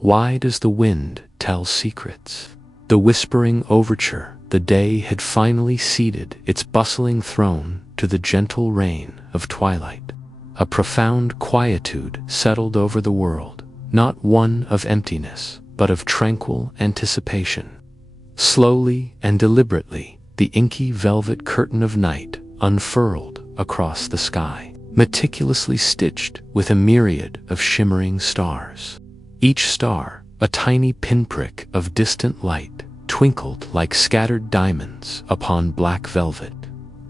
Why does the wind tell secrets? The whispering overture. The day had finally ceded its bustling throne to the gentle reign of twilight. A profound quietude settled over the world, not one of emptiness, but of tranquil anticipation. Slowly and deliberately, the inky velvet curtain of night unfurled across the sky, meticulously stitched with a myriad of shimmering stars. Each star, a tiny pinprick of distant light, twinkled like scattered diamonds upon black velvet.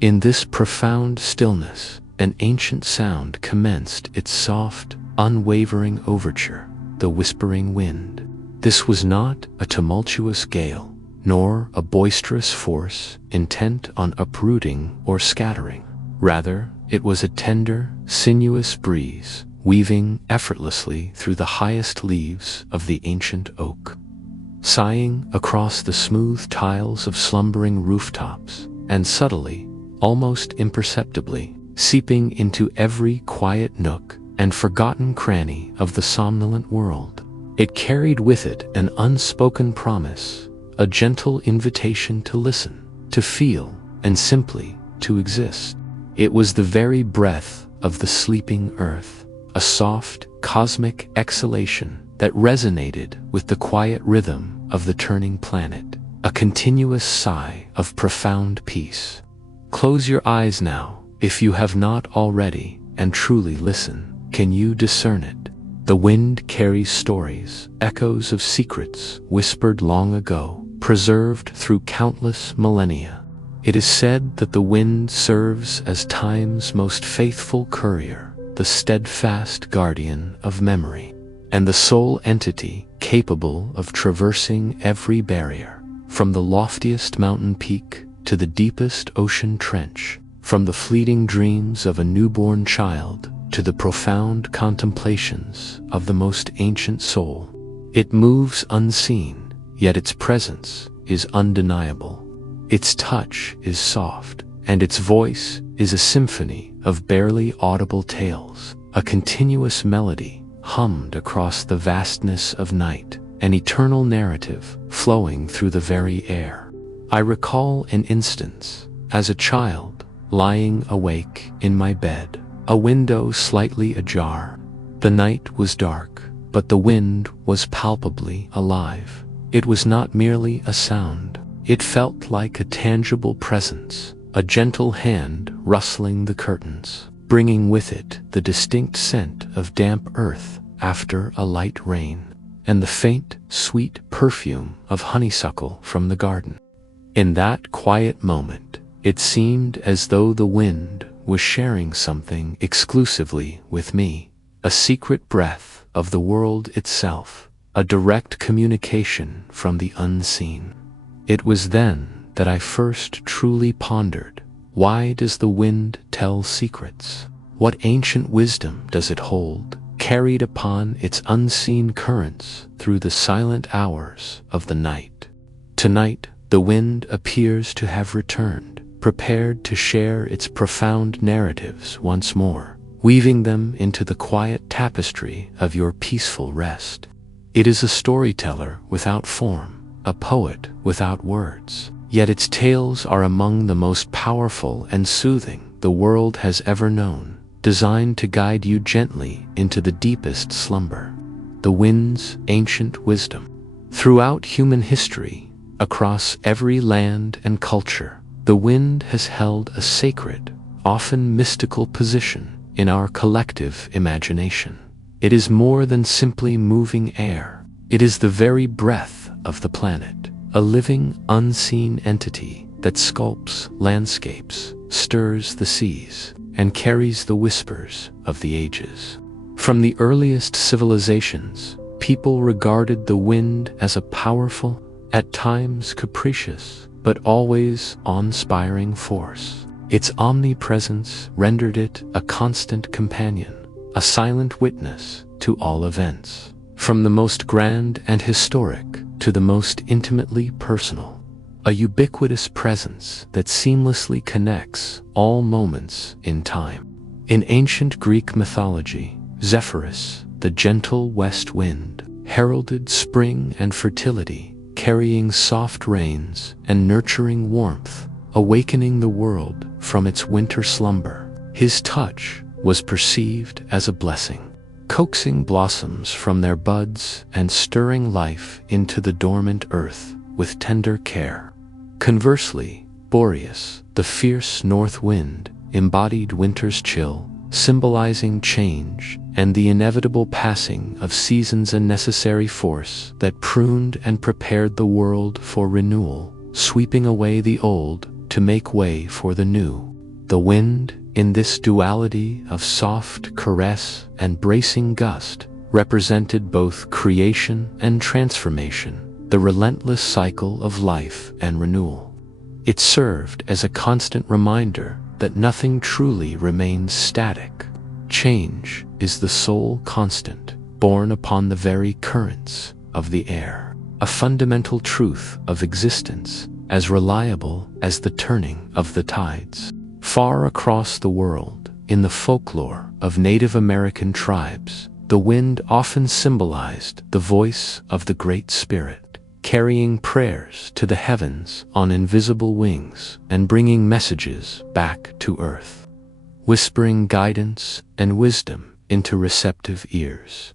In this profound stillness, an ancient sound commenced its soft, unwavering overture, the whispering wind. This was not a tumultuous gale, nor a boisterous force intent on uprooting or scattering. Rather, it was a tender, sinuous breeze, weaving effortlessly through the highest leaves of the ancient oak, sighing across the smooth tiles of slumbering rooftops, and subtly, almost imperceptibly, seeping into every quiet nook and forgotten cranny of the somnolent world. It carried with it an unspoken promise, a gentle invitation to listen, to feel, and simply to exist. It was the very breath of the sleeping earth, a soft, cosmic exhalation that resonated with the quiet rhythm of the turning planet, a continuous sigh of profound peace. Close your eyes now, if you have not already, and truly listen. Can you discern it? The wind carries stories, echoes of secrets whispered long ago, preserved through countless millennia. It is said that the wind serves as time's most faithful courier, the steadfast guardian of memory, and the sole entity capable of traversing every barrier, from the loftiest mountain peak to the deepest ocean trench, from the fleeting dreams of a newborn child to the profound contemplations of the most ancient soul. It moves unseen, yet its presence is undeniable. Its touch is soft, and its voice is a symphony of barely audible tales, a continuous melody hummed across the vastness of night, an eternal narrative flowing through the very air. I recall an instance, as a child, lying awake in my bed, a window slightly ajar. The night was dark, but the wind was palpably alive. It was not merely a sound. It felt like a tangible presence, a gentle hand rustling the curtains, bringing with it the distinct scent of damp earth after a light rain, and the faint, sweet perfume of honeysuckle from the garden. In that quiet moment, it seemed as though the wind was sharing something exclusively with me, a secret breath of the world itself, a direct communication from the unseen. It was then that I first truly pondered, why does the wind tell secrets? What ancient wisdom does it hold, carried upon its unseen currents through the silent hours of the night? Tonight, the wind appears to have returned, prepared to share its profound narratives once more, weaving them into the quiet tapestry of your peaceful rest. It is a storyteller without form, a poet without words, yet its tales are among the most powerful and soothing the world has ever known, designed to guide you gently into the deepest slumber. The wind's ancient wisdom. Throughout human history, across every land and culture, the wind has held a sacred, often mystical position in our collective imagination. It is more than simply moving air. It is the very breath of the planet, a living, unseen entity that sculpts landscapes, stirs the seas, and carries the whispers of the ages. From the earliest civilizations, people regarded the wind as a powerful, at times capricious, but always awe-inspiring force. Its omnipresence rendered it a constant companion, a silent witness to all events, from the most grand and historic to the most intimately personal, a ubiquitous presence that seamlessly connects all moments in time. In ancient Greek mythology, Zephyrus, the gentle west wind, heralded spring and fertility, carrying soft rains and nurturing warmth, awakening the world from its winter slumber. His touch was perceived as a blessing, coaxing blossoms from their buds and stirring life into the dormant earth with tender care. Conversely, Boreas, the fierce north wind, embodied winter's chill, symbolizing change and the inevitable passing of seasons, a necessary force that pruned and prepared the world for renewal, sweeping away the old to make way for the new. The wind, in this duality of soft caress and bracing gust, represented both creation and transformation, the relentless cycle of life and renewal. It served as a constant reminder that nothing truly remains static. Change is the sole constant, borne upon the very currents of the air, a fundamental truth of existence, as reliable as the turning of the tides. Far across the world, in the folklore of Native American tribes, the wind often symbolized the voice of the Great Spirit, carrying prayers to the heavens on invisible wings and bringing messages back to earth, whispering guidance and wisdom into receptive ears.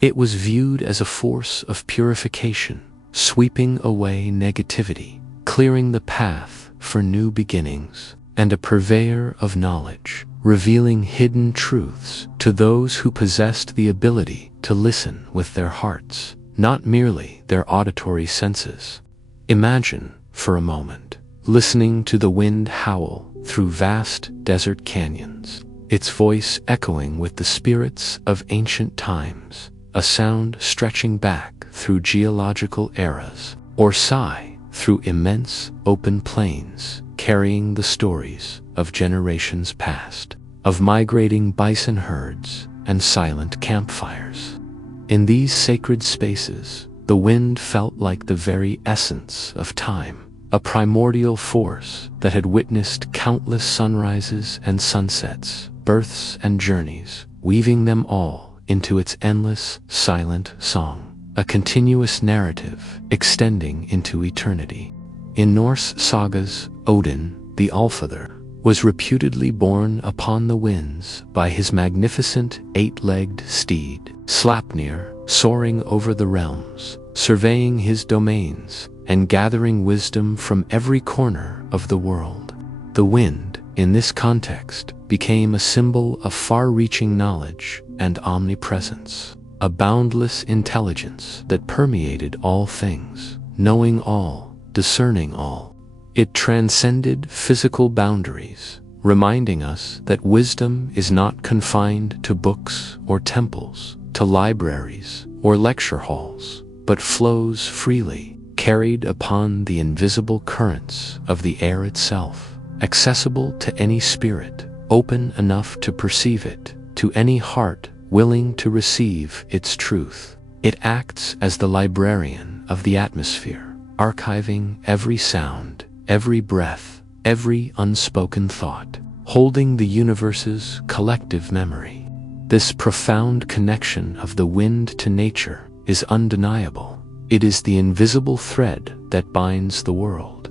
It was viewed as a force of purification, sweeping away negativity, clearing the path for new beginnings, and a purveyor of knowledge, revealing hidden truths to those who possessed the ability to listen with their hearts, not merely their auditory senses. Imagine, for a moment, listening to the wind howl through vast desert canyons, its voice echoing with the spirits of ancient times, a sound stretching back through geological eras, or sigh through immense open plains, carrying the stories of generations past, of migrating bison herds and silent campfires. In these sacred spaces, the wind felt like the very essence of time, a primordial force that had witnessed countless sunrises and sunsets, births and journeys, weaving them all into its endless, silent song, a continuous narrative extending into eternity. In Norse sagas, Odin, the Allfather, was reputedly borne upon the winds by his magnificent eight-legged steed, Sleipnir, soaring over the realms, surveying his domains, and gathering wisdom from every corner of the world. The wind, in this context, became a symbol of far-reaching knowledge and omnipresence, a boundless intelligence that permeated all things, knowing all, discerning all. It transcended physical boundaries, reminding us that wisdom is not confined to books or temples, to libraries or lecture halls, but flows freely, carried upon the invisible currents of the air itself, accessible to any spirit, open enough to perceive it, to any heart willing to receive its truth. It acts as the librarian of the atmosphere, archiving every sound, every breath, every unspoken thought, holding the universe's collective memory. This profound connection of the wind to nature is undeniable. It is the invisible thread that binds the world,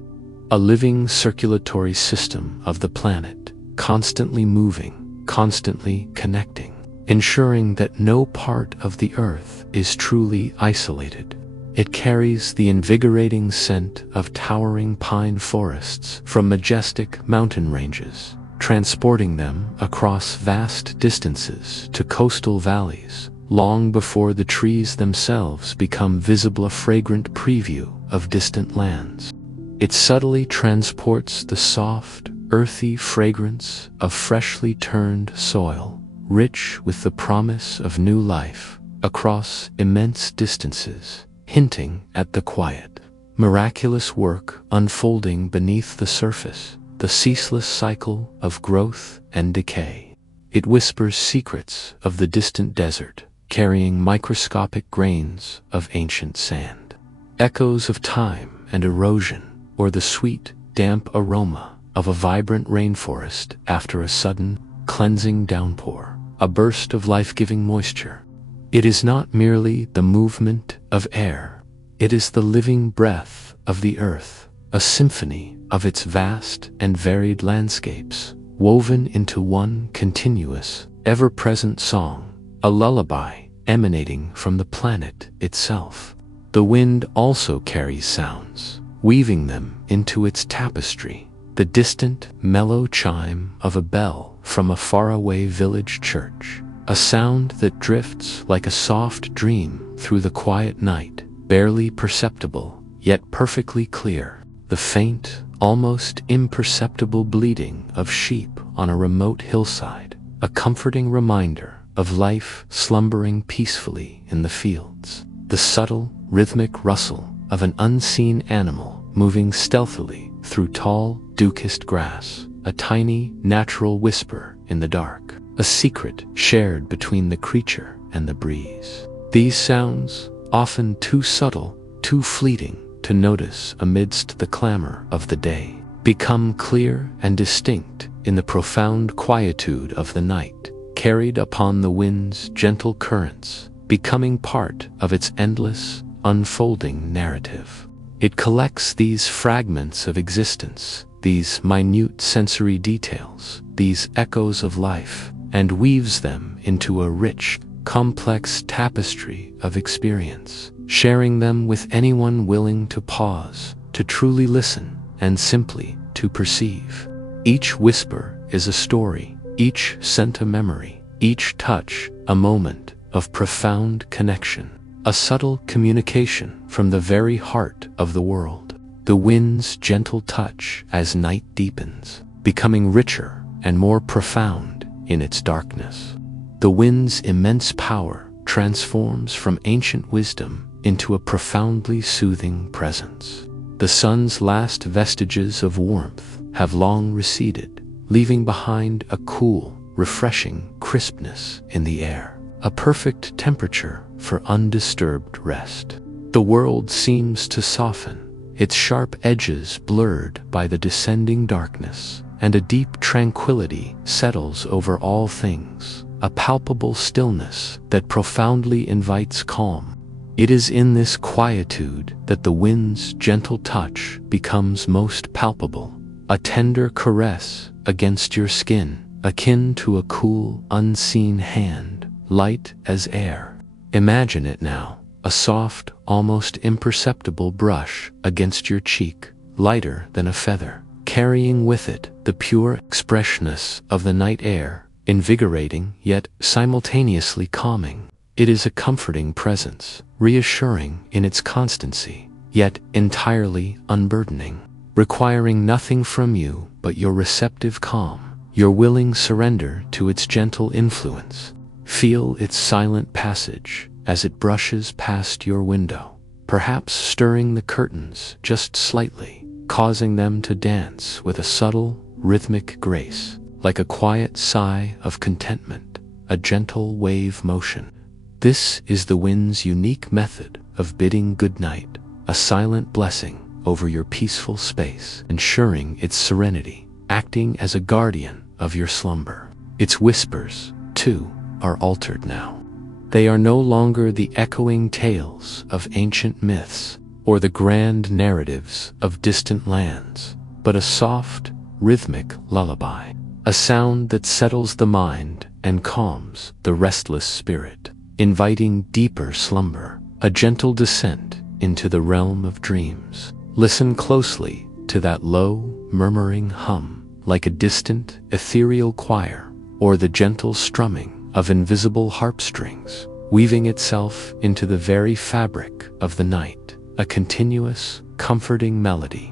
a living circulatory system of the planet, constantly moving, constantly connecting, ensuring that no part of the earth is truly isolated. It carries the invigorating scent of towering pine forests from majestic mountain ranges, transporting them across vast distances to coastal valleys, long before the trees themselves become visible, a fragrant preview of distant lands. It subtly transports the soft, earthy fragrance of freshly turned soil, rich with the promise of new life, across immense distances, hinting at the quiet, miraculous work unfolding beneath the surface, the ceaseless cycle of growth and decay. It whispers secrets of the distant desert, carrying microscopic grains of ancient sand, echoes of time and erosion, or the sweet, damp aroma of a vibrant rainforest after a sudden, cleansing downpour, a burst of life-giving moisture. It is not merely the movement of air. It is the living breath of the earth, a symphony of its vast and varied landscapes, woven into one continuous, ever-present song, a lullaby emanating from the planet itself. The wind also carries sounds, weaving them into its tapestry. The distant, mellow chime of a bell from a faraway village church, a sound that drifts like a soft dream through the quiet night, barely perceptible, yet perfectly clear. The faint, almost imperceptible bleating of sheep on a remote hillside, a comforting reminder of life slumbering peacefully in the fields. The subtle, rhythmic rustle of an unseen animal moving stealthily through tall, dew-kissed grass, a tiny, natural whisper in the dark, a secret shared between the creature and the breeze. These sounds, often too subtle, too fleeting to notice amidst the clamor of the day, become clear and distinct in the profound quietude of the night, carried upon the wind's gentle currents, becoming part of its endless, unfolding narrative. It collects these fragments of existence, these minute sensory details, these echoes of life, and weaves them into a rich, complex tapestry of experience, sharing them with anyone willing to pause, to truly listen, and simply to perceive. Each whisper is a story, each scent a memory, each touch a moment of profound connection, a subtle communication from the very heart of the world. The wind's gentle touch as night deepens, becoming richer and more profound in its darkness. The wind's immense power transforms from ancient wisdom into a profoundly soothing presence. The sun's last vestiges of warmth have long receded, leaving behind a cool, refreshing crispness in the air, a perfect temperature for undisturbed rest. The world seems to soften, its sharp edges blurred by the descending darkness, and a deep tranquility settles over all things, a palpable stillness that profoundly invites calm. It is in this quietude that the wind's gentle touch becomes most palpable, a tender caress against your skin, akin to a cool, unseen hand, light as air. Imagine it now, a soft, almost imperceptible brush against your cheek, lighter than a feather, carrying with it the pure expressiveness of the night air, invigorating yet simultaneously calming. It is a comforting presence, reassuring in its constancy, yet entirely unburdening, requiring nothing from you but your receptive calm, your willing surrender to its gentle influence. Feel its silent passage as it brushes past your window, perhaps stirring the curtains just slightly, causing them to dance with a subtle, rhythmic grace, like a quiet sigh of contentment, a gentle wave motion. This is the wind's unique method of bidding good night, a silent blessing over your peaceful space, ensuring its serenity, acting as a guardian of your slumber. Its whispers, too, are altered now. They are no longer the echoing tales of ancient myths or the grand narratives of distant lands, but a soft, rhythmic lullaby, a sound that settles the mind and calms the restless spirit, inviting deeper slumber, a gentle descent into the realm of dreams. Listen closely to that low, murmuring hum, like a distant, ethereal choir, or the gentle strumming of invisible harpstrings, weaving itself into the very fabric of the night, a continuous, comforting melody.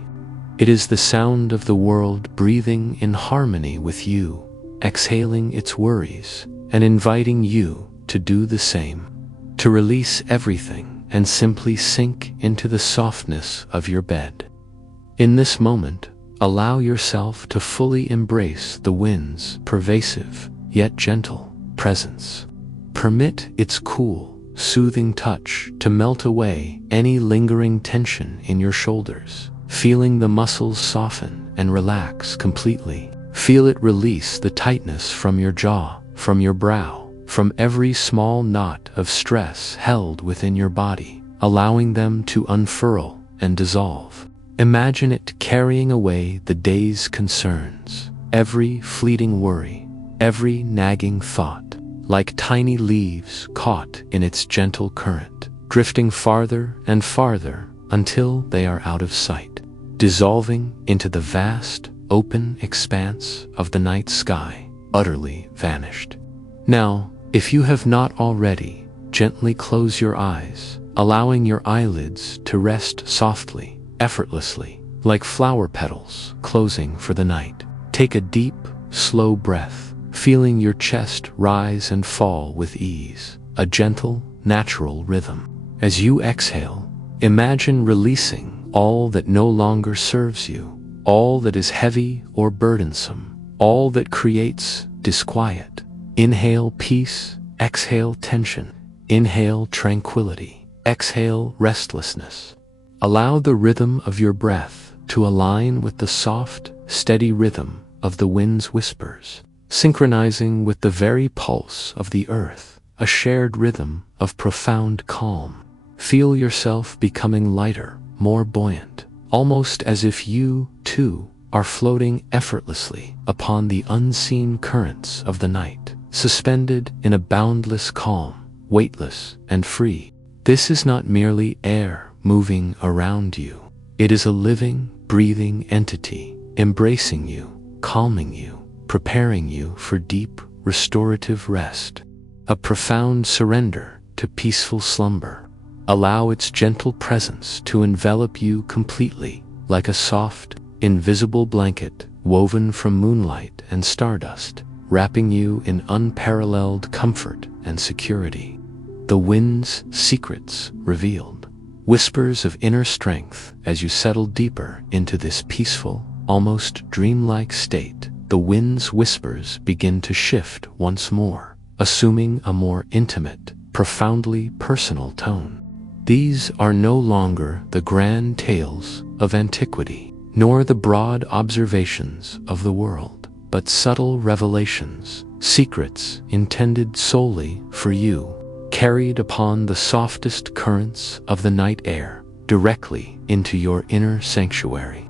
It is the sound of the world breathing in harmony with you, exhaling its worries, and inviting you to do the same, to release everything and simply sink into the softness of your bed. In this moment, allow yourself to fully embrace the wind's pervasive, yet gentle, presence. Permit its cool, soothing touch to melt away any lingering tension in your shoulders, feeling the muscles soften and relax completely. Feel it release the tightness from your jaw, from your brow, from every small knot of stress held within your body, allowing them to unfurl and dissolve. Imagine it carrying away the day's concerns, every fleeting worry, every nagging thought, like tiny leaves caught in its gentle current, drifting farther and farther until they are out of sight, dissolving into the vast, open expanse of the night sky, utterly vanished. Now, if you have not already, gently close your eyes, allowing your eyelids to rest softly, effortlessly, like flower petals closing for the night. Take a deep, slow breath, feeling your chest rise and fall with ease, a gentle, natural rhythm. As you exhale, imagine releasing all that no longer serves you, all that is heavy or burdensome, all that creates disquiet. Inhale peace, exhale tension. Inhale tranquility, exhale restlessness. Allow the rhythm of your breath to align with the soft, steady rhythm of the wind's whispers, synchronizing with the very pulse of the earth, a shared rhythm of profound calm. Feel yourself becoming lighter, more buoyant, almost as if you, too, are floating effortlessly upon the unseen currents of the night, suspended in a boundless calm, weightless and free. This is not merely air moving around you. It is a living, breathing entity, embracing you, calming you, preparing you for deep, restorative rest, a profound surrender to peaceful slumber. Allow its gentle presence to envelop you completely, like a soft, invisible blanket woven from moonlight and stardust, wrapping you in unparalleled comfort and security. The wind's secrets revealed, whispers of inner strength as you settle deeper into this peaceful, almost dreamlike state. The wind's whispers begin to shift once more, assuming a more intimate, profoundly personal tone. These are no longer the grand tales of antiquity, nor the broad observations of the world, but subtle revelations, secrets intended solely for you, carried upon the softest currents of the night air, directly into your inner sanctuary.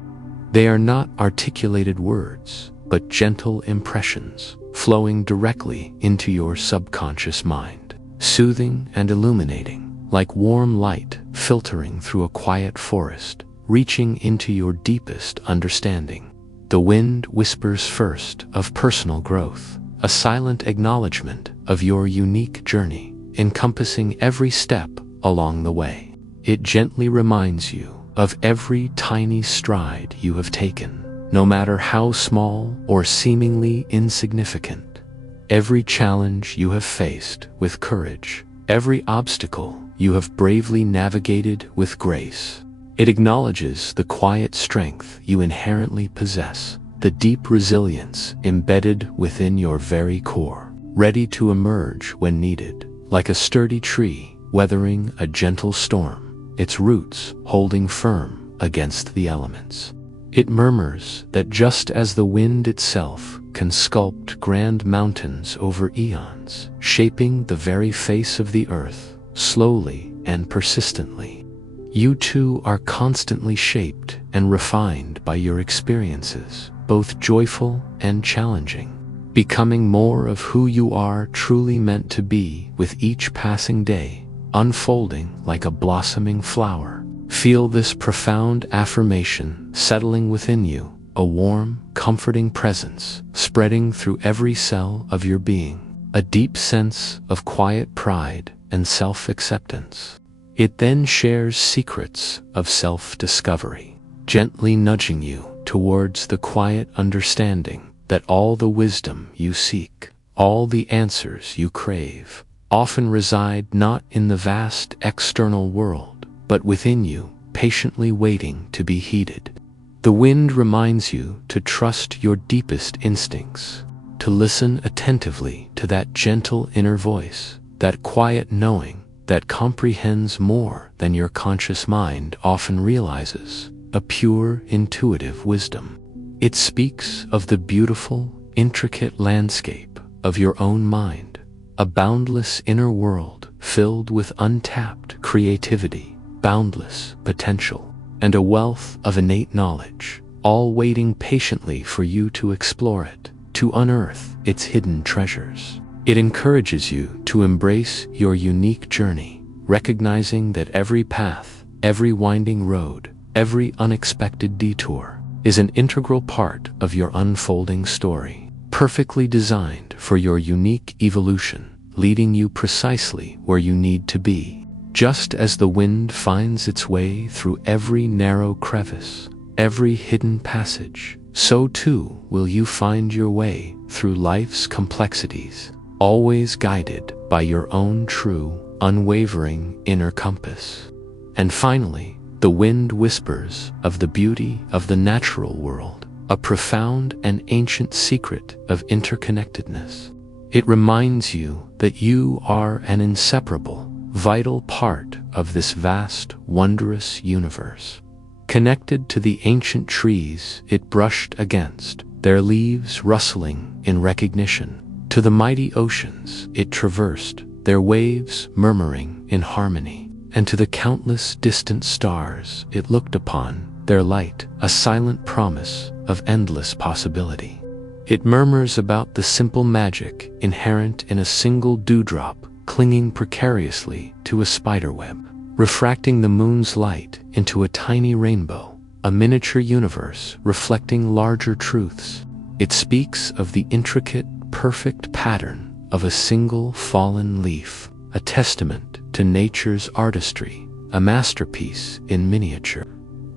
They are not articulated words, but gentle impressions, flowing directly into your subconscious mind, soothing and illuminating, like warm light filtering through a quiet forest, reaching into your deepest understanding. The wind whispers first of personal growth, a silent acknowledgement of your unique journey, encompassing every step along the way. It gently reminds you of every tiny stride you have taken, no matter how small or seemingly insignificant. Every challenge you have faced with courage, every obstacle you have bravely navigated with grace. It acknowledges the quiet strength you inherently possess, the deep resilience embedded within your very core, ready to emerge when needed, like a sturdy tree weathering a gentle storm, its roots holding firm against the elements. It murmurs that just as the wind itself can sculpt grand mountains over eons, shaping the very face of the earth, slowly and persistently, you too are constantly shaped and refined by your experiences, both joyful and challenging, becoming more of who you are truly meant to be with each passing day, unfolding like a blossoming flower. Feel this profound affirmation settling within you, a warm, comforting presence spreading through every cell of your being, a deep sense of quiet pride and self-acceptance. It then shares secrets of self-discovery, gently nudging you towards the quiet understanding that all the wisdom you seek, all the answers you crave, often reside not in the vast external world, but within you, patiently waiting to be heeded. The wind reminds you to trust your deepest instincts, to listen attentively to that gentle inner voice, that quiet knowing that comprehends more than your conscious mind often realizes, a pure, intuitive wisdom. It speaks of the beautiful, intricate landscape of your own mind, a boundless inner world filled with untapped creativity, boundless potential, and a wealth of innate knowledge, all waiting patiently for you to explore it, to unearth its hidden treasures. It encourages you to embrace your unique journey, recognizing that every path, every winding road, every unexpected detour is an integral part of your unfolding story, perfectly designed for your unique evolution, leading you precisely where you need to be. Just as the wind finds its way through every narrow crevice, every hidden passage, so too will you find your way through life's complexities, always guided by your own true, unwavering inner compass. And finally, the wind whispers of the beauty of the natural world, a profound and ancient secret of interconnectedness. It reminds you that you are an inseparable, vital part of this vast, wondrous universe. Connected to the ancient trees it brushed against, their leaves rustling in recognition, to the mighty oceans it traversed, their waves murmuring in harmony, and to the countless distant stars it looked upon, their light a silent promise of endless possibility. It murmurs about the simple magic inherent in a single dewdrop clinging precariously to a spiderweb, refracting the moon's light into a tiny rainbow, a miniature universe reflecting larger truths. It speaks of the intricate, perfect pattern of a single fallen leaf, a testament to nature's artistry, a masterpiece in miniature.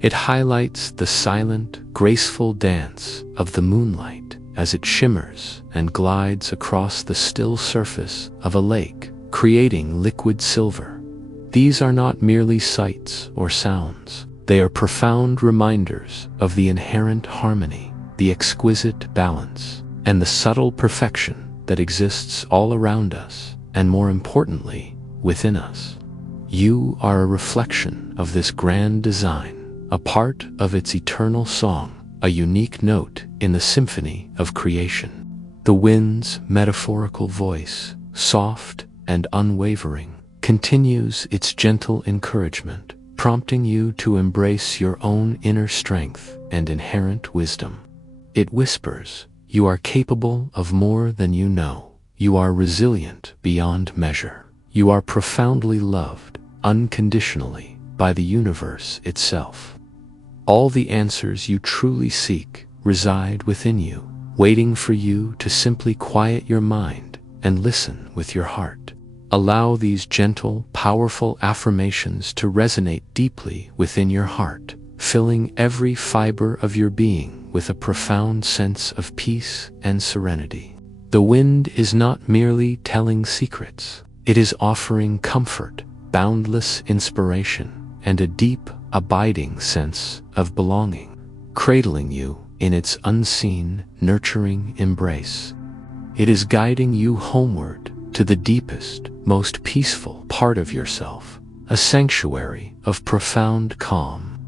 It highlights the silent, graceful dance of the moonlight as it shimmers and glides across the still surface of a lake, creating liquid silver. These are not merely sights or sounds. They are profound reminders of the inherent harmony, the exquisite balance, and the subtle perfection that exists all around us, and more importantly, within us. You are a reflection of this grand design, a part of its eternal song, a unique note in the symphony of creation. The wind's metaphorical voice, soft and unwavering, continues its gentle encouragement, prompting you to embrace your own inner strength and inherent wisdom. It whispers, "You are capable of more than you know. You are resilient beyond measure. You are profoundly loved, unconditionally, by the universe itself. All the answers you truly seek reside within you, waiting for you to simply quiet your mind and listen with your heart." Allow these gentle, powerful affirmations to resonate deeply within your heart, filling every fiber of your being with a profound sense of peace and serenity. The wind is not merely telling secrets. It is offering comfort, boundless inspiration, and a deep, abiding sense of belonging, cradling you in its unseen, nurturing embrace. It is guiding you homeward to the deepest, most peaceful part of yourself, a sanctuary of profound calm.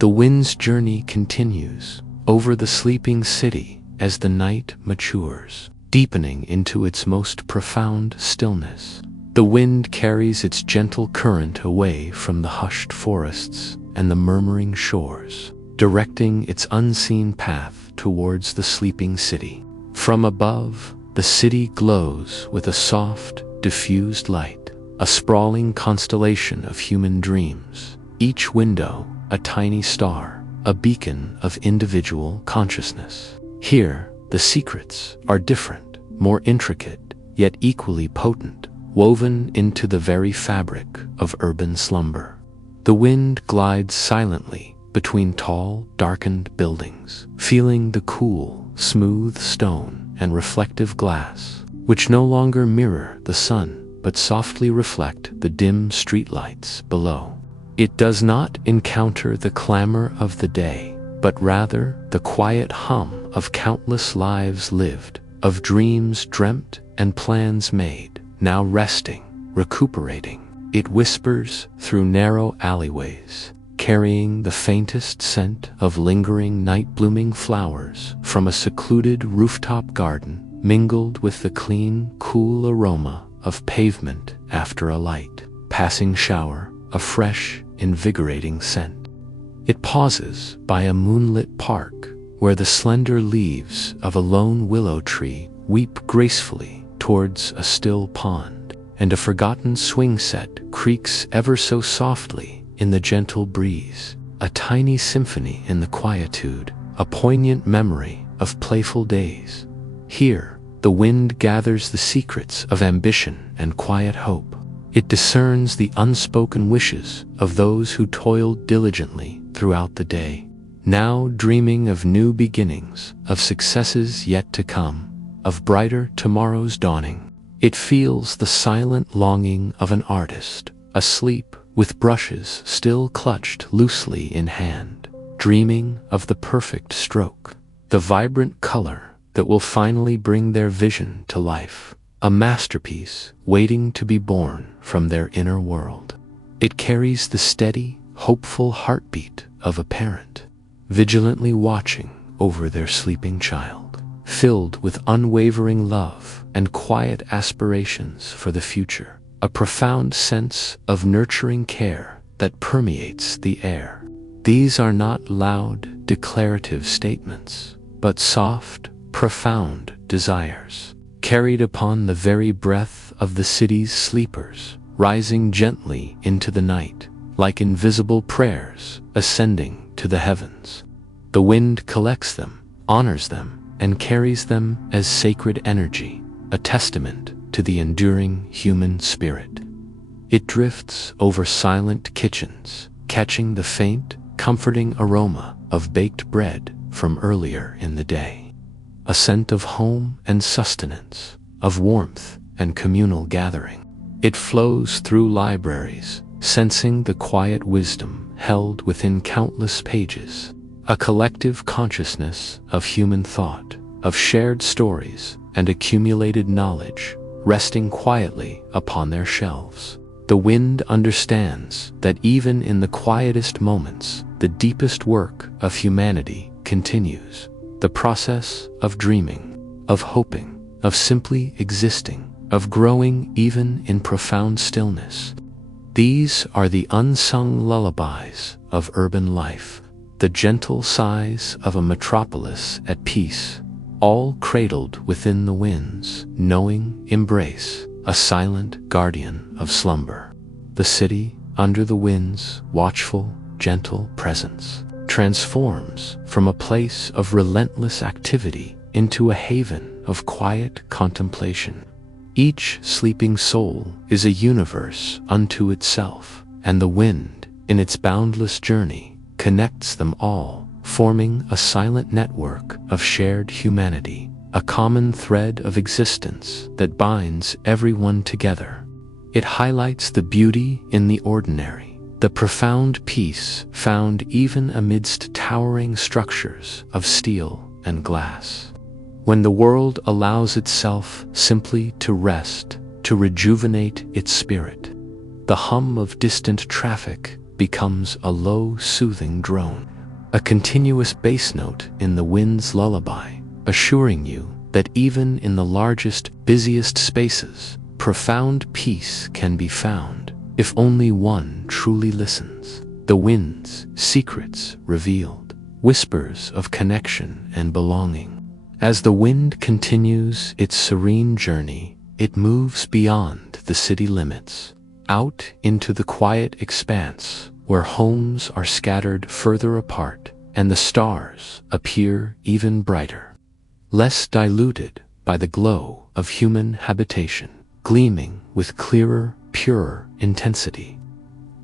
The wind's journey continues over the sleeping city as the night matures, deepening into its most profound stillness. The wind carries its gentle current away from the hushed forests and the murmuring shores, directing its unseen path towards the sleeping city. From above, the city glows with a soft, diffused light, a sprawling constellation of human dreams, each window a tiny star, a beacon of individual consciousness. Here, the secrets are different, more intricate, yet equally potent, woven into the very fabric of urban slumber. The wind glides silently between tall, darkened buildings, feeling the cool, smooth stone and reflective glass, which no longer mirror the sun, but softly reflect the dim streetlights below. It does not encounter the clamor of the day, but rather the quiet hum of countless lives lived, of dreams dreamt and plans made, now resting, recuperating. It whispers through narrow alleyways, carrying the faintest scent of lingering night-blooming flowers from a secluded rooftop garden mingled with the clean, cool aroma of pavement after a light passing shower, a fresh, invigorating scent. It pauses by a moonlit park where the slender leaves of a lone willow tree weep gracefully towards a still pond, and a forgotten swing set creaks ever so softly in the gentle breeze, a tiny symphony in the quietude, a poignant memory of playful days. Here, the wind gathers the secrets of ambition and quiet hope. It discerns the unspoken wishes of those who toiled diligently throughout the day, now dreaming of new beginnings, of successes yet to come, of brighter tomorrows dawning. It feels the silent longing of an artist, asleep with brushes still clutched loosely in hand, dreaming of the perfect stroke, the vibrant color that will finally bring their vision to life, a masterpiece waiting to be born from their inner world. It carries the steady, hopeful heartbeat of a parent, vigilantly watching over their sleeping child, filled with unwavering love and quiet aspirations for the future, a profound sense of nurturing care that permeates the air. These are not loud, declarative statements, but soft, profound desires, carried upon the very breath of the city's sleepers, rising gently into the night, like invisible prayers ascending to the heavens. The wind collects them, honors them, and carries them as sacred energy, a testament to the enduring human spirit. It drifts over silent kitchens, catching the faint, comforting aroma of baked bread from earlier in the day, a scent of home and sustenance, of warmth and communal gathering. It flows through libraries, sensing the quiet wisdom held within countless pages, a collective consciousness of human thought, of shared stories and accumulated knowledge resting quietly upon their shelves. The wind understands that even in the quietest moments, the deepest work of humanity continues, the process of dreaming, of hoping, of simply existing, of growing even in profound stillness. These are the unsung lullabies of urban life, the gentle sighs of a metropolis at peace, all cradled within the wind's knowing embrace, a silent guardian of slumber. The city, under the wind's watchful, gentle presence, transforms from a place of relentless activity into a haven of quiet contemplation. Each sleeping soul is a universe unto itself, and the wind, in its boundless journey, connects them all, forming a silent network of shared humanity, a common thread of existence that binds everyone together. It highlights the beauty in the ordinary, the profound peace found even amidst towering structures of steel and glass. When the world allows itself simply to rest, to rejuvenate its spirit, the hum of distant traffic becomes a low, soothing drone, a continuous bass note in the wind's lullaby, assuring you that even in the largest, busiest spaces, profound peace can be found if only one truly listens. The wind's secrets revealed, whispers of connection and belonging. As the wind continues its serene journey, it moves beyond the city limits, out into the quiet expanse where homes are scattered further apart and the stars appear even brighter, less diluted by the glow of human habitation, gleaming with clearer, purer intensity.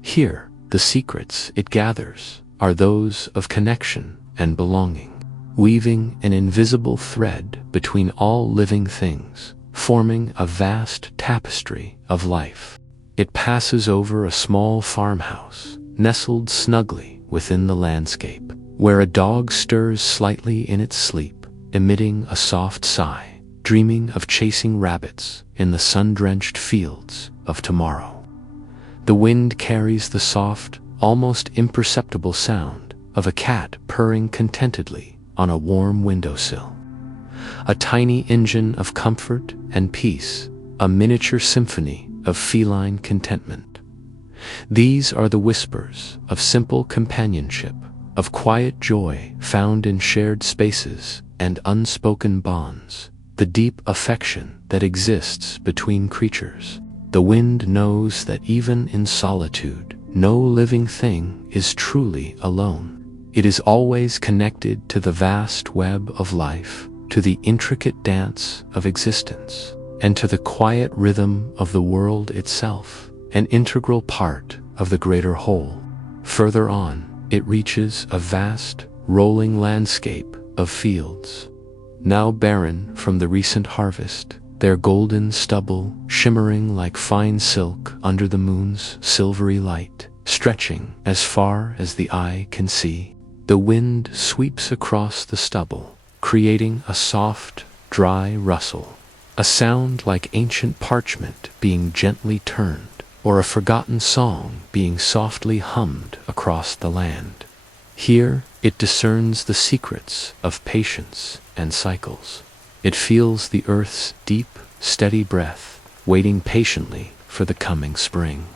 Here, the secrets it gathers are those of connection and belonging, weaving an invisible thread between all living things, forming a vast tapestry of life. It passes over a small farmhouse, nestled snugly within the landscape, where a dog stirs slightly in its sleep, emitting a soft sigh, dreaming of chasing rabbits in the sun-drenched fields of tomorrow. The wind carries the soft, almost imperceptible sound of a cat purring contentedly on a warm windowsill, a tiny engine of comfort and peace, a miniature symphony of feline contentment. These are the whispers of simple companionship, of quiet joy found in shared spaces and unspoken bonds, the deep affection that exists between creatures. The wind knows that even in solitude, no living thing is truly alone. It is always connected to the vast web of life, to the intricate dance of existence, and to the quiet rhythm of the world itself, an integral part of the greater whole. Further on, it reaches a vast, rolling landscape of fields, now barren from the recent harvest, their golden stubble shimmering like fine silk under the moon's silvery light, stretching as far as the eye can see. The wind sweeps across the stubble, creating a soft, dry rustle, a sound like ancient parchment being gently turned, or a forgotten song being softly hummed across the land. Here, it discerns the secrets of patience and cycles. It feels the earth's deep, steady breath, waiting patiently for the coming spring,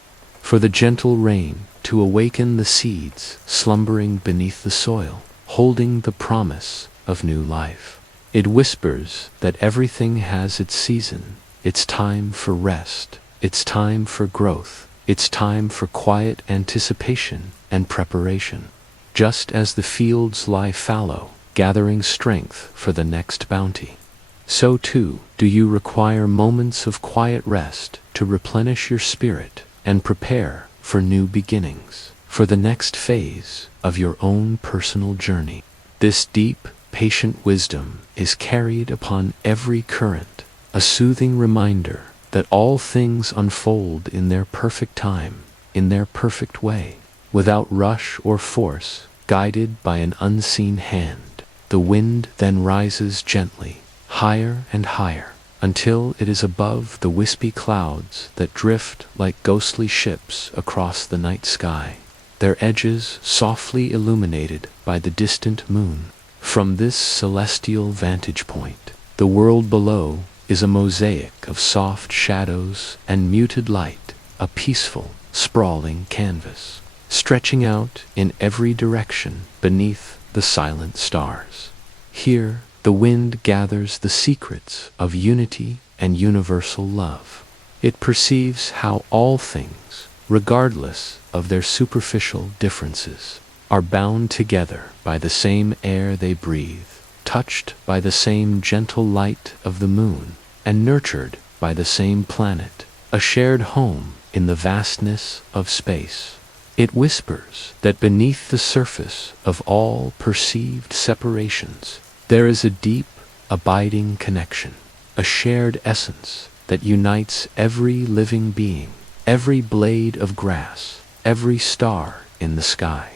for the gentle rain to awaken the seeds slumbering beneath the soil, holding the promise of new life. It whispers that everything has its season, its time for rest, its time for growth, its time for quiet anticipation and preparation. Just as the fields lie fallow, gathering strength for the next bounty, so too do you require moments of quiet rest to replenish your spirit and prepare for new beginnings, for the next phase of your own personal journey. This deep, patient wisdom is carried upon every current, a soothing reminder that all things unfold in their perfect time, in their perfect way, without rush or force, guided by an unseen hand. The wind then rises gently, higher and higher, until it is above the wispy clouds that drift like ghostly ships across the night sky, their edges softly illuminated by the distant moon. From this celestial vantage point, the world below is a mosaic of soft shadows and muted light, a peaceful, sprawling canvas, stretching out in every direction beneath the silent stars. Here, the wind gathers the secrets of unity and universal love. It perceives how all things, regardless of their superficial differences, are bound together by the same air they breathe, touched by the same gentle light of the moon, and nurtured by the same planet, a shared home in the vastness of space. It whispers that beneath the surface of all perceived separations, there is a deep, abiding connection, a shared essence that unites every living being, every blade of grass, every star in the sky.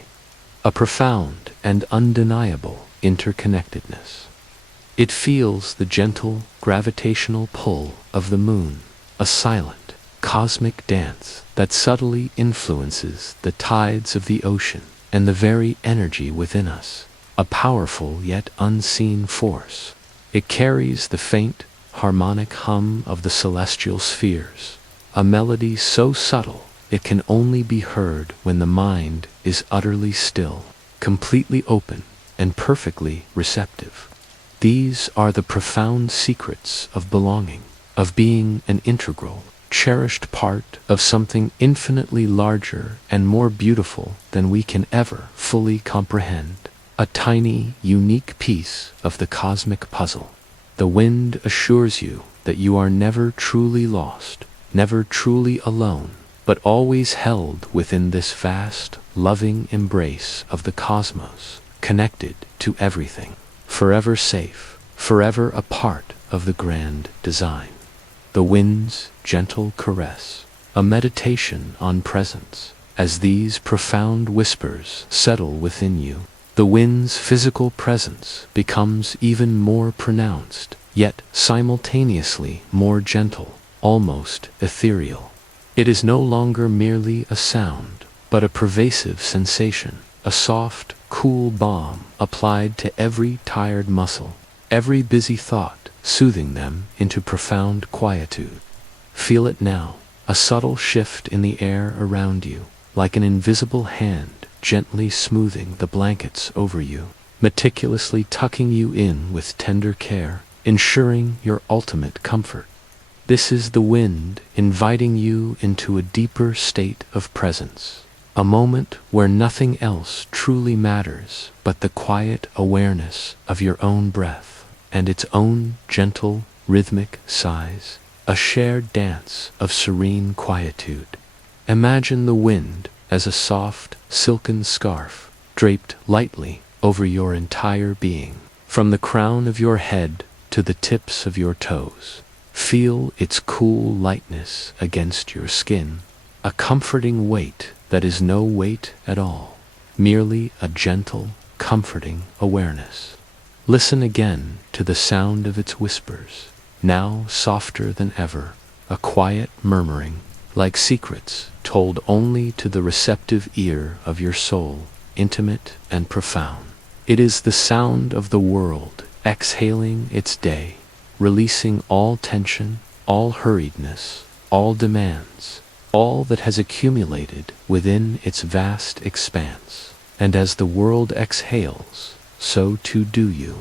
A profound and undeniable interconnectedness. It feels the gentle gravitational pull of the moon, a silent, cosmic dance that subtly influences the tides of the ocean and the very energy within us, a powerful yet unseen force. It carries the faint, harmonic hum of the celestial spheres, a melody so subtle it can only be heard when the mind is utterly still, completely open, and perfectly receptive. These are the profound secrets of belonging, of being an integral, cherished part of something infinitely larger and more beautiful than we can ever fully comprehend. A tiny, unique piece of the cosmic puzzle. The wind assures you that you are never truly lost, never truly alone, but always held within this vast, loving embrace of the cosmos, connected to everything, forever safe, forever a part of the grand design. The wind's gentle caress, a meditation on presence, as these profound whispers settle within you. The wind's physical presence becomes even more pronounced, yet simultaneously more gentle, almost ethereal. It is no longer merely a sound, but a pervasive sensation, a soft, cool balm applied to every tired muscle, every busy thought, soothing them into profound quietude. Feel it now, a subtle shift in the air around you, like an invisible hand gently smoothing the blankets over you, meticulously tucking you in with tender care, ensuring your ultimate comfort. This is the wind inviting you into a deeper state of presence, a moment where nothing else truly matters but the quiet awareness of your own breath and its own gentle, rhythmic sighs, a shared dance of serene quietude. Imagine the wind as a soft, silken scarf draped lightly over your entire being, from the crown of your head to the tips of your toes. Feel its cool lightness against your skin, a comforting weight that is no weight at all, merely a gentle, comforting awareness. Listen again to the sound of its whispers, now softer than ever, a quiet murmuring, like secrets told only to the receptive ear of your soul, intimate and profound. It is the sound of the world exhaling its day, releasing all tension, all hurriedness, all demands, all that has accumulated within its vast expanse. And as the world exhales, so too do you.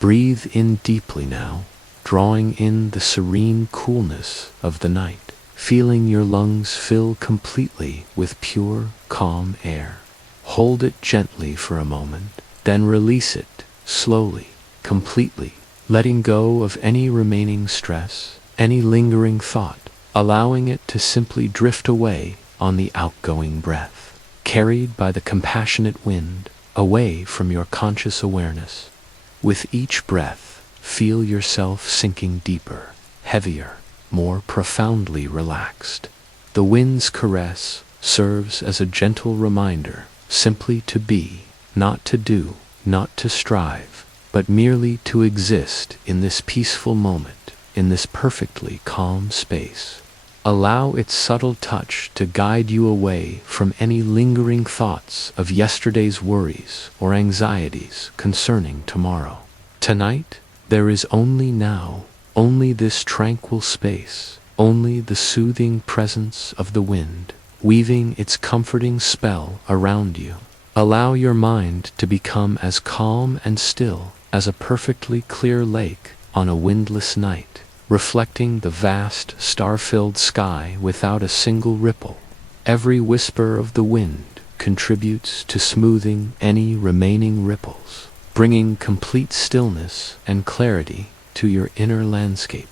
Breathe in deeply now, drawing in the serene coolness of the night, feeling your lungs fill completely with pure, calm air. Hold it gently for a moment, then release it, slowly, completely, letting go of any remaining stress, any lingering thought, allowing it to simply drift away on the outgoing breath, carried by the compassionate wind, away from your conscious awareness. With each breath, feel yourself sinking deeper, heavier, more profoundly relaxed. The wind's caress serves as a gentle reminder simply to be, not to do, not to strive, but merely to exist in this peaceful moment, in this perfectly calm space. Allow its subtle touch to guide you away from any lingering thoughts of yesterday's worries or anxieties concerning tomorrow. Tonight, there is only now, only this tranquil space, only the soothing presence of the wind, weaving its comforting spell around you. Allow your mind to become as calm and still as a perfectly clear lake on a windless night, reflecting the vast, star-filled sky without a single ripple. Every whisper of the wind contributes to smoothing any remaining ripples, bringing complete stillness and clarity to your inner landscape.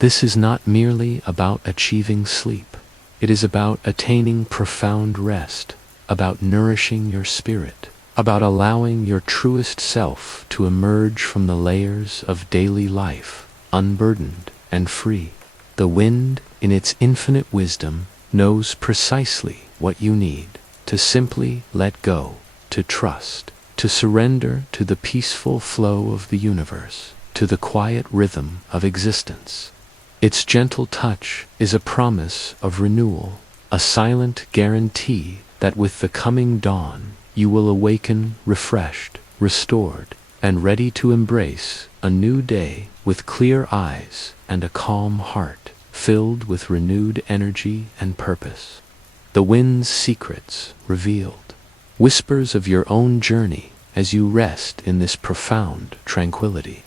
This is not merely about achieving sleep. It is about attaining profound rest, about nourishing your spirit, about allowing your truest self to emerge from the layers of daily life, unburdened and free. The wind, in its infinite wisdom, knows precisely what you need: to simply let go, to trust, to surrender to the peaceful flow of the universe, to the quiet rhythm of existence. Its gentle touch is a promise of renewal, a silent guarantee that with the coming dawn you will awaken refreshed, restored, and ready to embrace a new day with clear eyes and a calm heart, filled with renewed energy and purpose. The wind's secrets revealed, whispers of your own journey as you rest in this profound tranquility.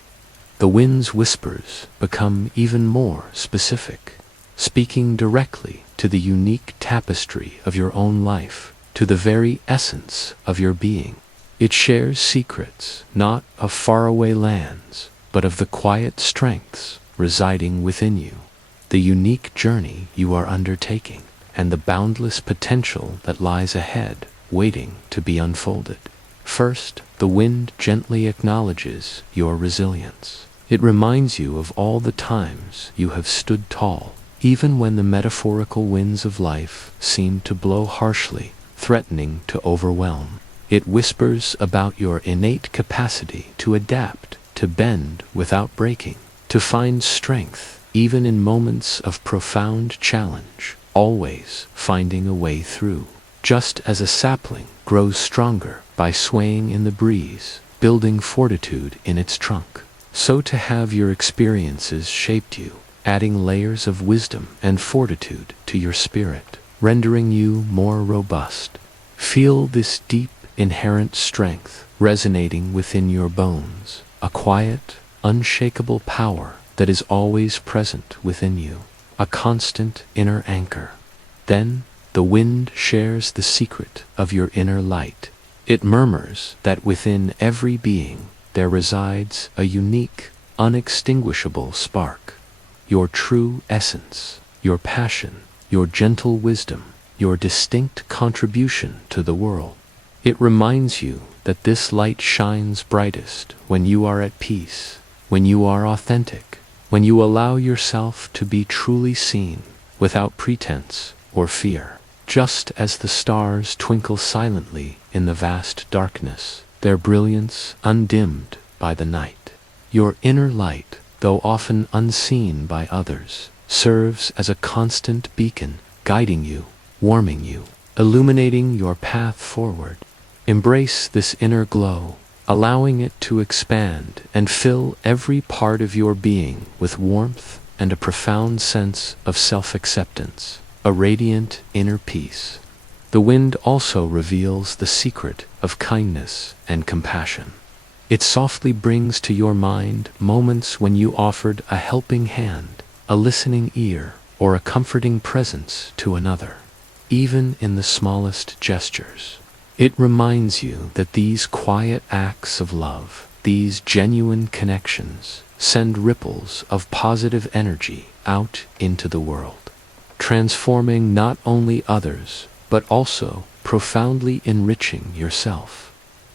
The wind's whispers become even more specific, speaking directly to the unique tapestry of your own life, to the very essence of your being. It shares secrets not of faraway lands, but of the quiet strengths residing within you, the unique journey you are undertaking, and the boundless potential that lies ahead, waiting to be unfolded. First, the wind gently acknowledges your resilience. It reminds you of all the times you have stood tall, even when the metaphorical winds of life seem to blow harshly, threatening to overwhelm. It whispers about your innate capacity to adapt, to bend without breaking, to find strength even in moments of profound challenge, always finding a way through. Just as a sapling grows stronger by swaying in the breeze, building fortitude in its trunk, So to have your experiences shaped you, adding layers of wisdom and fortitude to your spirit, rendering you more robust. Feel this deep, inherent strength resonating within your bones, a quiet, unshakable power that is always present within you, a constant inner anchor. Then, the wind shares the secret of your inner light. It murmurs that within every being there resides a unique, unextinguishable spark. Your true essence, your passion, your gentle wisdom, your distinct contribution to the world. It reminds you that this light shines brightest when you are at peace, when you are authentic, when you allow yourself to be truly seen, without pretense or fear. Just as the stars twinkle silently in the vast darkness, their brilliance undimmed by the night. Your inner light, though often unseen by others, serves as a constant beacon, guiding you, warming you, illuminating your path forward. Embrace this inner glow, allowing it to expand and fill every part of your being with warmth and a profound sense of self-acceptance, a radiant inner peace. The wind also reveals the secret of kindness and compassion. It softly brings to your mind moments when you offered a helping hand, a listening ear, or a comforting presence to another. Even in the smallest gestures, it reminds you that these quiet acts of love, these genuine connections, send ripples of positive energy out into the world, transforming not only others, but also profoundly enriching yourself.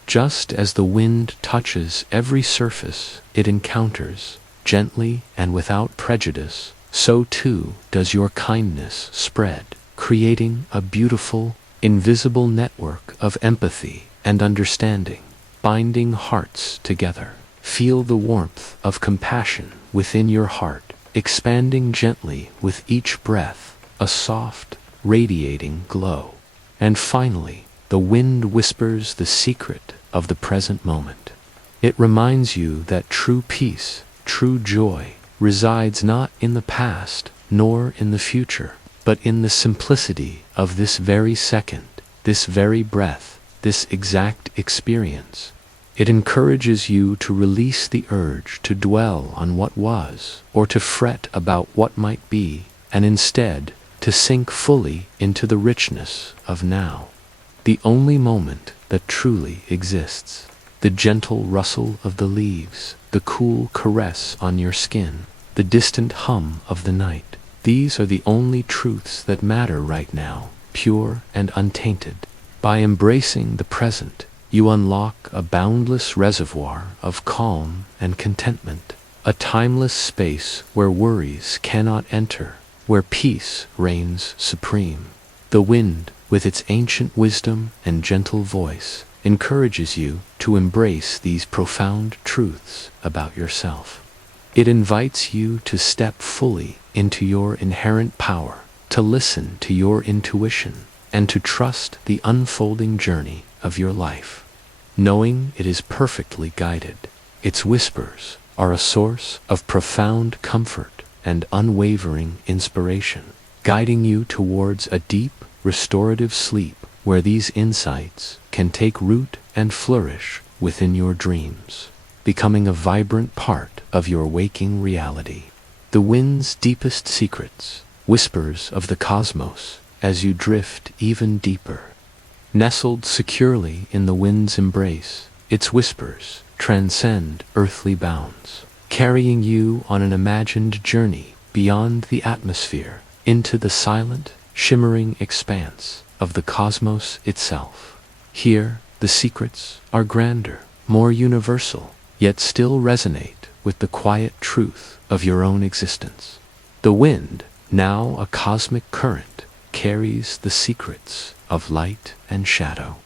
Just as the wind touches every surface it encounters, gently and without prejudice, so too does your kindness spread, creating a beautiful, invisible network of empathy and understanding, binding hearts together. Feel the warmth of compassion within your heart, expanding gently with each breath, a soft, radiating glow. And finally, the wind whispers the secret of the present moment. It reminds you that true peace, true joy, resides not in the past nor in the future, but in the simplicity of this very second, this very breath, this exact experience. It encourages you to release the urge to dwell on what was, or to fret about what might be, and instead to sink fully into the richness of now. The only moment that truly exists. The gentle rustle of the leaves, the cool caress on your skin, the distant hum of the night. These are the only truths that matter right now, pure and untainted. By embracing the present, you unlock a boundless reservoir of calm and contentment, a timeless space where worries cannot enter, where peace reigns supreme. The wind, with its ancient wisdom and gentle voice, encourages you to embrace these profound truths about yourself. It invites you to step fully into your inherent power, to listen to your intuition, and to trust the unfolding journey of your life. Knowing it is perfectly guided, its whispers are a source of profound comfort and unwavering inspiration, guiding you towards a deep, restorative sleep where these insights can take root and flourish within your dreams, becoming a vibrant part of your waking reality. The wind's deepest secrets, whispers of the cosmos as you drift even deeper. Nestled securely in the wind's embrace, its whispers transcend earthly bounds, carrying you on an imagined journey beyond the atmosphere into the silent, shimmering expanse of the cosmos itself. Here, the secrets are grander, more universal, yet still resonate with the quiet truth of your own existence. The wind, now a cosmic current, carries the secrets of light and shadow.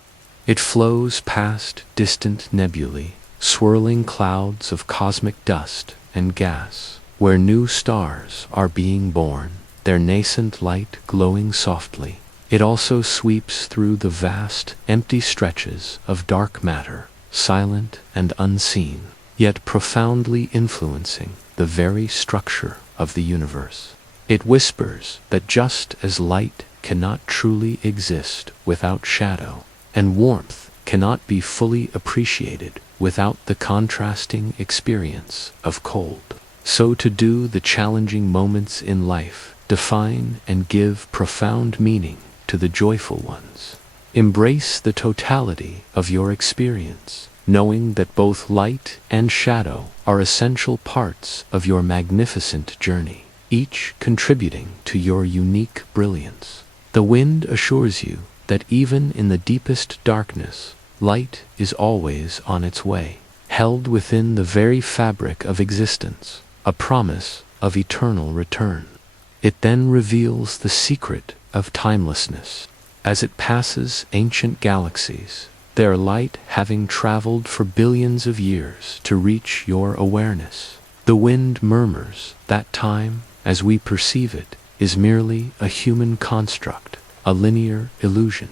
It flows past distant nebulae, swirling clouds of cosmic dust and gas, where new stars are being born, their nascent light glowing softly. It also sweeps through the vast, empty stretches of dark matter, silent and unseen, yet profoundly influencing the very structure of the universe. It whispers that just as light cannot truly exist without shadow, and warmth cannot be fully appreciated without the contrasting experience of cold, so to do the challenging moments in life define and give profound meaning to the joyful ones. Embrace the totality of your experience, knowing that both light and shadow are essential parts of your magnificent journey, each contributing to your unique brilliance. The wind assures you that even in the deepest darkness, light is always on its way, held within the very fabric of existence, a promise of eternal return. It then reveals the secret of timelessness. As it passes ancient galaxies, their light having traveled for billions of years to reach your awareness, the wind murmurs that time, as we perceive it, is merely a human construct, a linear illusion.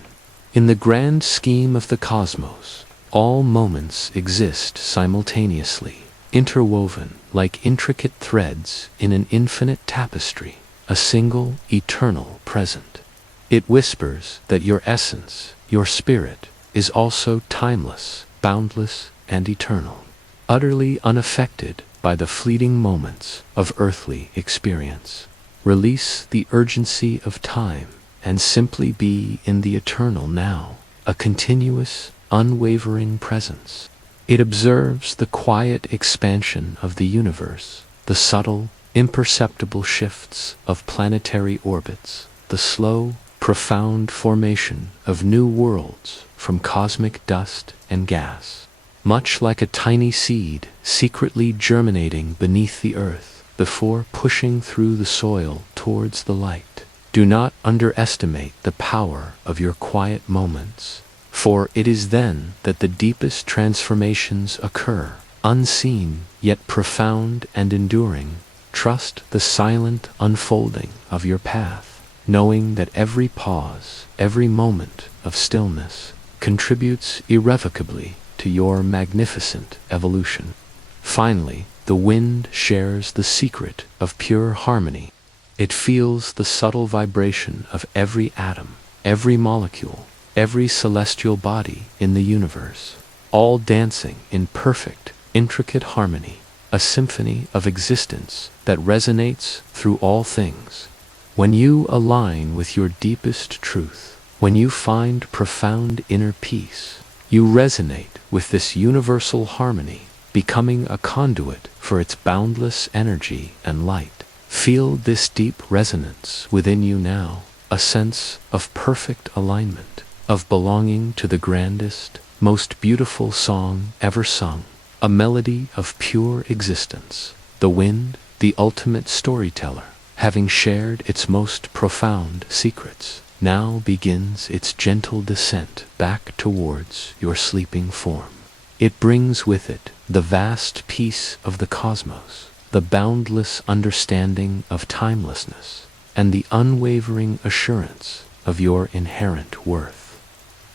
In the grand scheme of the cosmos, all moments exist simultaneously, interwoven like intricate threads in an infinite tapestry, a single eternal present. It whispers that your essence, your spirit, is also timeless, boundless, and eternal, utterly unaffected by the fleeting moments of earthly experience. Release the urgency of time and simply be in the eternal now, a continuous, unwavering presence. It observes the quiet expansion of the universe, the subtle, imperceptible shifts of planetary orbits, the slow, profound formation of new worlds from cosmic dust and gas. Much like a tiny seed secretly germinating beneath the earth before pushing through the soil towards the light. Do not underestimate the power of your quiet moments, for it is then that the deepest transformations occur, unseen yet profound and enduring. Trust the silent unfolding of your path, knowing that every pause, every moment of stillness, contributes irrevocably to your magnificent evolution. Finally, the wind shares the secret of pure harmony. It feels the subtle vibration of every atom, every molecule, every celestial body in the universe, all dancing in perfect, intricate harmony, a symphony of existence that resonates through all things. When you align with your deepest truth, when you find profound inner peace, you resonate with this universal harmony, becoming a conduit for its boundless energy and light. Feel this deep resonance within you now, a sense of perfect alignment, of belonging to the grandest, most beautiful song ever sung, a melody of pure existence. The wind, the ultimate storyteller, having shared its most profound secrets, now begins its gentle descent back towards your sleeping form. It brings with it the vast peace of the cosmos, the boundless understanding of timelessness, and the unwavering assurance of your inherent worth.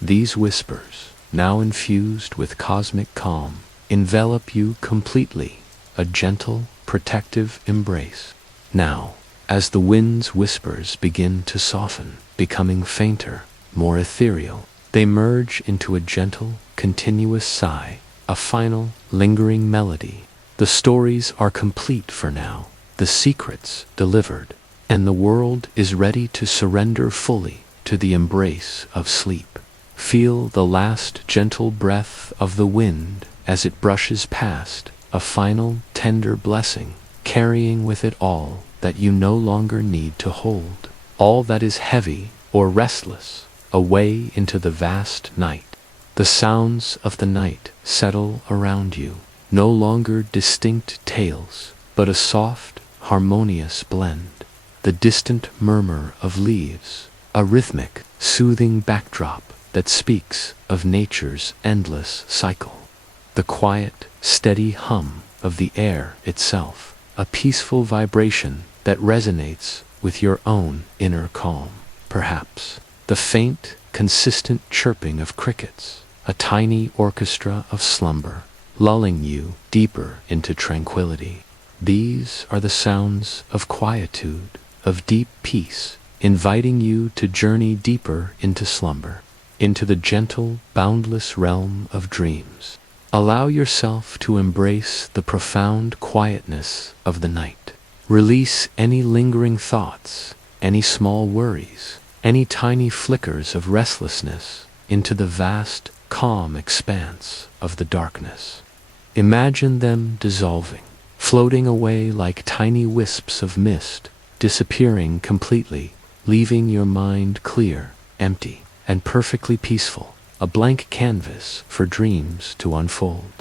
These whispers, now infused with cosmic calm, envelop you completely, a gentle, protective embrace. Now, as the wind's whispers begin to soften, becoming fainter, more ethereal, they merge into a gentle, continuous sigh, a final, lingering melody. The stories are complete for now, the secrets delivered, and the world is ready to surrender fully to the embrace of sleep. Feel the last gentle breath of the wind as it brushes past, a final, tender blessing, carrying with it all that you no longer need to hold, all that is heavy or restless, away into the vast night. The sounds of the night settle around you, no longer distinct tales, but a soft, harmonious blend. The distant murmur of leaves, a rhythmic, soothing backdrop that speaks of nature's endless cycle. The quiet, steady hum of the air itself, a peaceful vibration that resonates with your own inner calm. Perhaps the faint, consistent chirping of crickets, a tiny orchestra of slumber, lulling you deeper into tranquility. These are the sounds of quietude, of deep peace, inviting you to journey deeper into slumber, into the gentle, boundless realm of dreams. Allow yourself to embrace the profound quietness of the night. Release any lingering thoughts, any small worries, any tiny flickers of restlessness into the vast, calm expanse of the darkness. Imagine them dissolving, floating away like tiny wisps of mist, disappearing completely, leaving your mind clear, empty, and perfectly peaceful, a blank canvas for dreams to unfold.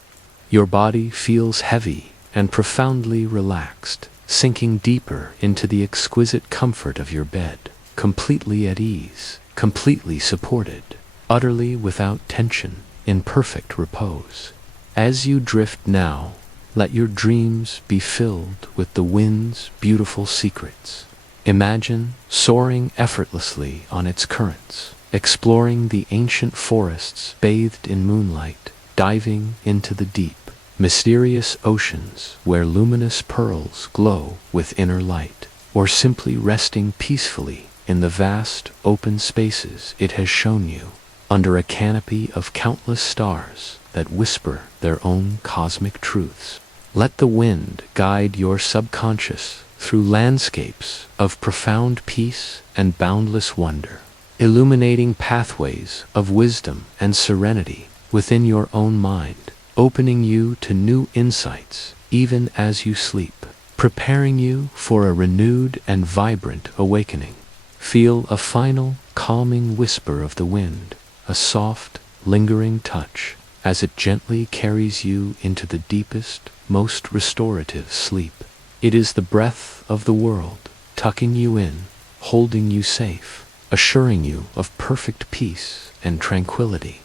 Your body feels heavy and profoundly relaxed, sinking deeper into the exquisite comfort of your bed, completely at ease, completely supported, utterly without tension, in perfect repose. As you drift now, let your dreams be filled with the wind's beautiful secrets. Imagine soaring effortlessly on its currents, exploring the ancient forests bathed in moonlight, diving into the deep, mysterious oceans where luminous pearls glow with inner light, or simply resting peacefully in the vast open spaces it has shown you, under a canopy of countless stars that whisper their own cosmic truths. Let the wind guide your subconscious through landscapes of profound peace and boundless wonder, illuminating pathways of wisdom and serenity within your own mind, opening you to new insights even as you sleep, preparing you for a renewed and vibrant awakening. Feel a final, calming whisper of the wind, a soft, lingering touch, as it gently carries you into the deepest, most restorative sleep. It is the breath of the world, tucking you in, holding you safe, assuring you of perfect peace and tranquility.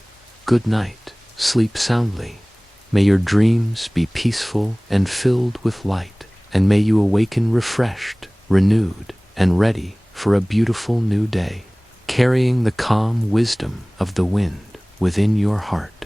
Good night, sleep soundly. May your dreams be peaceful and filled with light, and may you awaken refreshed, renewed, and ready for a beautiful new day, carrying the calm wisdom of the wind within your heart.